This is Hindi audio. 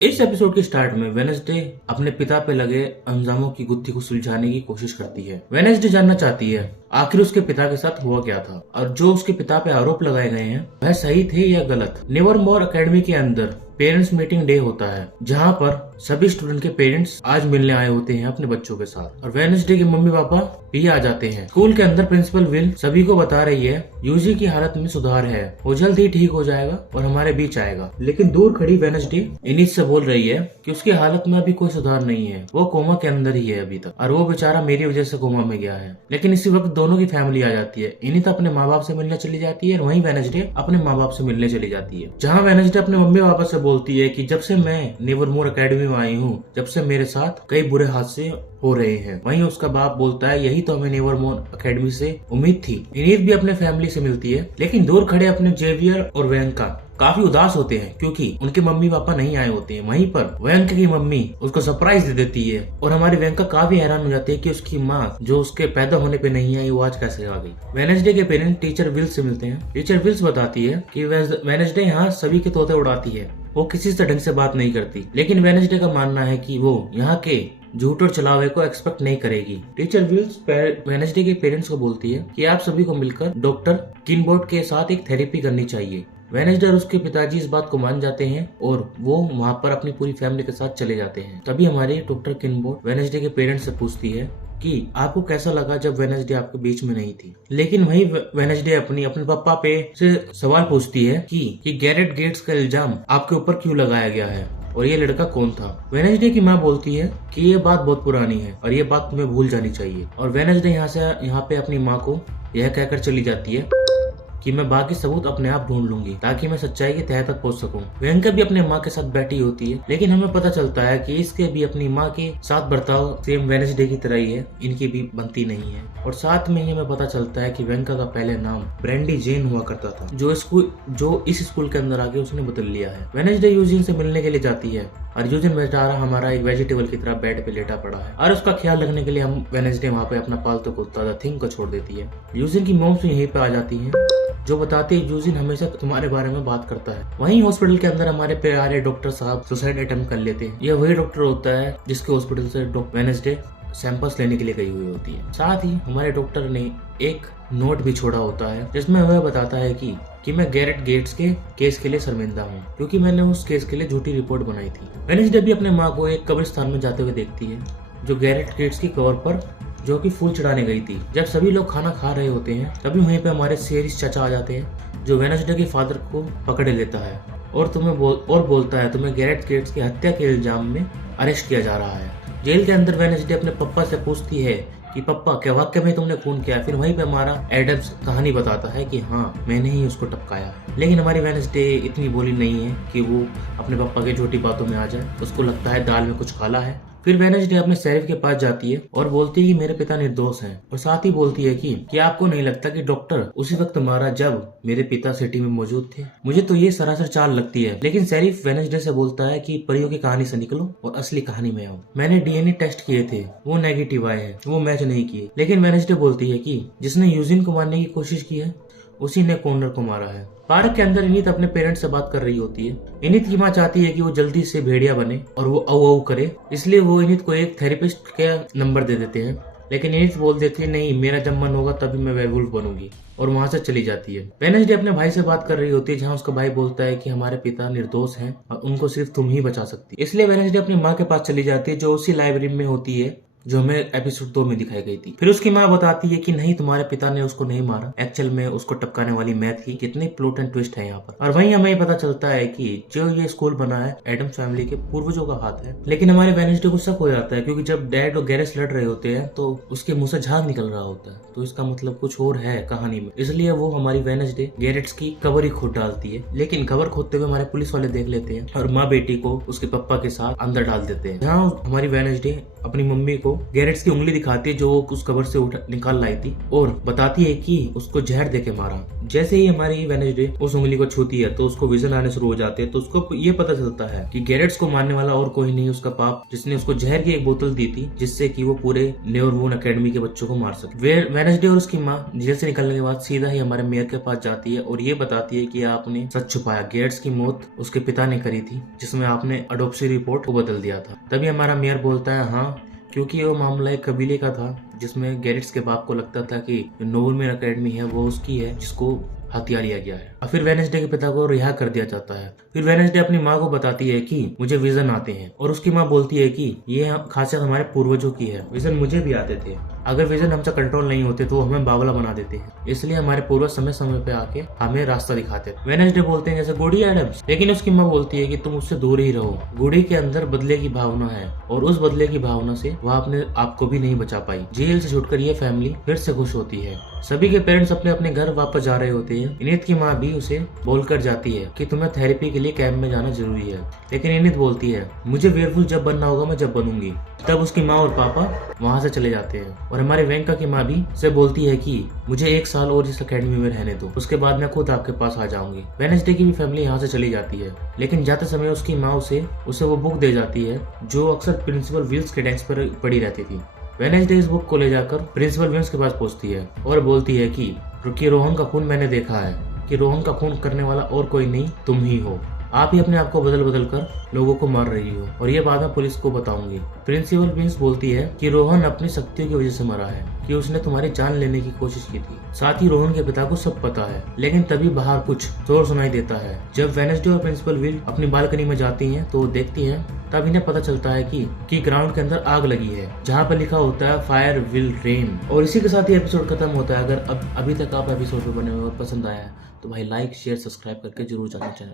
इस एपिसोड के स्टार्ट में वेनेसडे अपने पिता पे लगे अंजामों की गुत्थी को सुलझाने की कोशिश करती है। वेनेसडे जानना चाहती है आखिर उसके पिता के साथ हुआ क्या था और जो उसके पिता पे आरोप लगाए गए हैं वह सही थे या गलत। नेवरमोर एकेडमी के अंदर पेरेंट्स मीटिंग डे होता है जहाँ पर सभी स्टूडेंट के पेरेंट्स आज मिलने आए होते हैं अपने बच्चों के साथ और वेनेसडे के मम्मी पापा भी आ जाते हैं। स्कूल के अंदर प्रिंसिपल विल सभी को बता रही है यूजी की हालत में सुधार है, वो जल्द ही ठीक हो जाएगा और हमारे बीच आएगा। लेकिन दूर खड़ी वेनेसडे इनित से बोल रही है कि उसकी हालत में अभी कोई सुधार नहीं है, वो कोमा के अंदर ही है अभी तक और वो बेचारा मेरी वजह से कोमा में गया है। लेकिन इसी वक्त दोनों की फैमिली आ जाती है। इनित अपने माँ बाप से मिलने चली जाती है और वहीं वेनेसडे अपने माँ बाप से मिलने चली जाती है, जहाँ वेनेसडे अपने मम्मी पापा से बोलती है कि जब से मैं नेवरमोर एकेडमी में आई हूँ जब से मेरे साथ कई बुरे हादसे हो रहे हैं। वहीं उसका बाप बोलता है यही तो हमें नेवरमोर एकेडमी से उम्मीद थी। इनित भी अपने फैमिली से मिलती है लेकिन दूर खड़े अपने जेवियर और वेंका काफी उदास होते हैं क्योंकि उनके मम्मी पापा नहीं आए होते हैं। वहीं पर वेंका की मम्मी उसको सरप्राइज दे देती है और हमारी वेंका काफी हैरान हो जाती है कि उसकी माँ जो उसके पैदा होने पे नहीं आई वो आज कैसे आ गई। वेनेसडे के पेरेंट्स टीचर विल्स से मिलते हैं। टीचर विल्स बताती है कि वेनेसडे यहाँ सभी के तोते उड़ाती है, वो किसी से ढंग से बात नहीं करती। लेकिन वेनेसडे का मानना है कि वो यहाँ के झूठ और चलावे को एक्सपेक्ट नहीं करेगी। टीचर विल्स वेनेसडे के पेरेंट्स को बोलती है कि आप सभी को मिलकर डॉक्टर किनबोर्ड के साथ एक थेरेपी करनी चाहिए। वेनेसडे और उसके पिताजी इस बात को मान जाते हैं और वो वहाँ पर अपनी पूरी फैमिली के साथ चले जाते हैं। तभी हमारी डॉक्टर किनबोर्ड वेनेसडे के पेरेंट्स से पूछती है कि आपको कैसा लगा जब वेनेसडे आपके बीच में नहीं थी। लेकिन वही वेनेसडे अपने पापा पे से सवाल पूछती है कि गैरेट गेट्स का इल्जाम आपके ऊपर क्यों लगाया गया है और ये लड़का कौन था। वेनेसडे की माँ बोलती है कि ये बात बहुत पुरानी है और ये बात तुम्हें भूल जानी चाहिए। और वेनेसडे यहाँ पे अपनी माँ को यह कहकर चली जाती है कि मैं बाकी सबूत अपने आप ढूंढ लूंगी ताकि मैं सच्चाई की तह तक पहुंच सकूं। वेंका भी अपने माँ के साथ बैठी होती है लेकिन हमें पता चलता है कि इसके भी अपनी माँ के साथ बर्ताव सेम वेनेसडे की तरह ही है, इनकी भी बनती नहीं है। और साथ में ही हमें पता चलता है कि वेंका का पहले नाम ब्रेंडी जेन हुआ करता था जो इस स्कूल के अंदर आके उसने बदल लिया है। वेनेसडे यूजिन से मिलने के लिए जाती है और यूजिन बेचारा हमारा एक वेजिटेबल की तरह बेड पे लेटा पड़ा है और उसका ख्याल रखने के लिए हम वेनेसडे वहाँ पे अपना पालतू कुत्ता थिंग को छोड़ देती है। यूजिन की मॉम यहीं पे आ जाती है जो बताती है यूजिन हमेशा तुम्हारे बारे में बात करता है। वहीं हॉस्पिटल के अंदर हमारे प्यारे डॉक्टर साहब सुसाइड अटेम्प्ट कर लेते हैं। यह वही डॉक्टर होता है जिसके हॉस्पिटल से वेनेसडे सैंपल्स लेने के लिए गई हुई होती है। साथ ही हमारे डॉक्टर ने एक नोट भी छोड़ा होता है जिसमें वह बताता है कि मैं गैरेट गेट्स के केस के लिए शर्मिंदा हूँ क्योंकि मैंने उस केस के लिए झूठी रिपोर्ट बनाई थी। वेनेसडे भी अपने माँ को एक कब्रिस्तान में जाते हुए देखती है जो गैरेट गेट्स की कवर पर जो कि फूल चढ़ाने गई थी। जब सभी लोग खाना खा रहे होते हैं तभी वहीं पे हमारे सेरिस चाचा आ जाते हैं जो वेनेसडे के फादर को पकड़ लेता है और बोलता है तुम्हें गैरेट गेट्स की हत्या के इल्जाम में अरेस्ट किया जा रहा है। जेल के अंदर वेनेसडे अपने पप्पा से पूछती है कि पप्पा क्या वाकई में तुमने खून किया। फिर वहीं पे हमारा एडम्स कहानी बताता है कि हाँ मैंने ही उसको टपकाया। लेकिन हमारी वेनेसडे इतनी बोली नहीं है कि वो अपने पापा की झूठी बातों में आ जाए, उसको लगता है दाल में कुछ काला है। फिर वेनेसडे अपने शेरिफ के पास जाती है और बोलती है कि मेरे पिता निर्दोष हैं और साथ ही बोलती है कि आपको नहीं लगता कि डॉक्टर उसी वक्त मारा जब मेरे पिता सिटी में मौजूद थे। मुझे तो ये सरासर चाल लगती है। लेकिन शेरिफ वेनेसडे से बोलता है कि परियों की कहानी से निकलो और असली कहानी में आओ। मैंने डीएनए टेस्ट किए थे, वो नेगेटिव आए हैं, वो मैच नहीं किए। लेकिन वेनेसडे बोलती है कि जिसने यूजिन को मारने की कोशिश की है उसी ने कॉर्नर को मारा है। पार्क के अंदर इनित अपने पेरेंट्स से बात कर रही होती है। इनित की माँ चाहती है कि वो जल्दी से भेड़िया बने और वो औ करे, इसलिए वो इनित को एक थेरेपिस्ट का नंबर दे देते हैं। लेकिन इनित बोल देती है नहीं, मेरा जब मन होगा तभी मैं वेयरवुल्फ बनूंगी और वहां से चली जाती है। वेनेसडे अपने भाई से बात कर रही होती है जहां उसका भाई बोलता है कि हमारे पिता निर्दोष हैं और उनको सिर्फ तुम ही बचा सकती है। इसलिए वेनेसडे अपनी माँ के पास चली जाती है जो उसी लाइब्रेरी में होती है जो हमें एपिसोड 2 में दिखाई गई थी। फिर उसकी माँ बताती है कि नहीं, तुम्हारे पिता ने उसको नहीं मारा, एक्चुअल में उसको टपकाने वाली मैं थी। कितने प्लॉट एंड ट्विस्ट है यहाँ पर। और वहीं हमें पता चलता है कि जो ये स्कूल बना है एडम्स फैमिली के पूर्वजों का हाथ है। लेकिन हमारे वेनेसडे को शक हो जाता है क्योंकि जब डैड और गैरेस लड़ रहे होते हैं तो उसके मुंह से झाग निकल रहा होता है, तो इसका मतलब कुछ और है कहानी में। इसलिए वो हमारी वेनेसडे गैरेट्स की कवर ही खोद डालती है। लेकिन कवर खोदते हुए हमारे पुलिस वाले देख लेते हैं और माँ बेटी को उसके पप्पा के साथ अंदर डाल देते हैं, जहाँ हमारी वेनेसडे अपनी मम्मी को गैरेट्स की उंगली दिखाती है जो वो उस कबर से निकाल लाई थी और बताती है कि उसको जहर देके मारा। जैसे ही हमारी वेडनेसडे उस उंगली को छूती है तो उसको विजन आने शुरू हो जाते हैं। तो उसको ये पता चलता है कि गैरेट्स को मारने वाला और कोई नहीं, उसका पाप, जिसने उसको जहर की एक बोतल दी थी जिससे कि वो पूरे नेवरवून एकेडमी के बच्चों को मार सके। वेडनेसडे और उसकी माँ जेल से निकलने के बाद सीधा ही हमारे मेयर के पास जाती है और ये बताती है कि आपने सच छुपाया, गैरेट्स की मौत उसके पिता ने करी थी जिसमें आपने अडोप्सी रिपोर्ट को बदल दिया था। तभी हमारा मेयर बोलता है हाँ, क्योंकि वो मामला एक कबीले का था जिसमें गैरेट्स के बाप को लगता था कि नेवरवून एकेडमी है वो उसकी है जिसको हत्या लिया गया है। और फिर वेडनेसडे के पिता को रिहा कर दिया जाता है। फिर वेडनेसडे अपनी माँ को बताती है कि मुझे विजन आते हैं और उसकी माँ बोलती है कि ये खासियत हमारे पूर्वजों की है, विजन मुझे भी आते थे, अगर विजन हमसे कंट्रोल नहीं होते तो हमें बावला बना देते हैं, इसलिए हमारे पूर्वज समय समय पे आके हमें रास्ता दिखाते थे। वेडनेसडे बोलते हैं जैसे गुडी एडम्स, लेकिन उसकी माँ बोलती है कि तुम उससे दूर ही रहो, गुडी के अंदर बदले की भावना है और उस बदले की भावना से वह अपने आप को भी नहीं बचा पाई। जेल से छूटकर ये फैमिली फिर से खुश होती है। सभी के पेरेंट्स अपने अपने घर वापस जा रहे होते हैं। इनित की माँ भी उसे बोलकर जाती है कि तुम्हें थेरेपी के लिए कैंप में जाना जरूरी है, लेकिन इनित बोलती है मुझे वेयरवुल्फ जब बनना होगा मैं जब बनूंगी। तब उसकी माँ और पापा वहाँ से चले जाते हैं और हमारे वेंका की माँ भी उसे बोलती है कि मुझे 1 साल और इस अकेडमी में रहने दो, उसके बाद मैं खुद आपके पास आ जाऊंगी। वेडनेसडे की भी फैमिली यहाँ से चली जाती है, लेकिन जाते समय उसकी माँ उसे वो बुक दे जाती है जो अक्सर प्रिंसिपल विल्स के डेस्क पर पड़ी रहती थी। वेडनेसडे इस बुक को ले जाकर प्रिंसिपल विल्स के पास पहुंचती है और बोलती है कि रोहन का खून मैंने देखा है, कि रोहन का खून करने वाला और कोई नहीं तुम ही हो, आप ही अपने आप को बदल बदल कर लोगों को मार रही हो और ये बात मैं पुलिस को बताऊंगी। प्रिंसिपल विल्स बोलती है कि रोहन अपनी शक्तियों की वजह से मरा है, कि उसने तुम्हारी जान लेने की कोशिश की थी। साथ ही रोहन के पिता को सब पता है, लेकिन तभी बाहर कुछ शोर सुनाई देता है। जब वेडनेसडे और प्रिंसिपल विल अपनी बालकनी में जाती हैं तो देखती हैं, तब इन्हें पता चलता है कि ग्राउंड के अंदर आग लगी है जहाँ पर लिखा होता है फायर विल रेन। और इसी के साथ ही एपिसोड खत्म होता है। अगर अभी तक आप एपिसोड पे बने हुए और पसंद आया है तो भाई लाइक शेयर सब्सक्राइब करके जरूर जाना चैनल।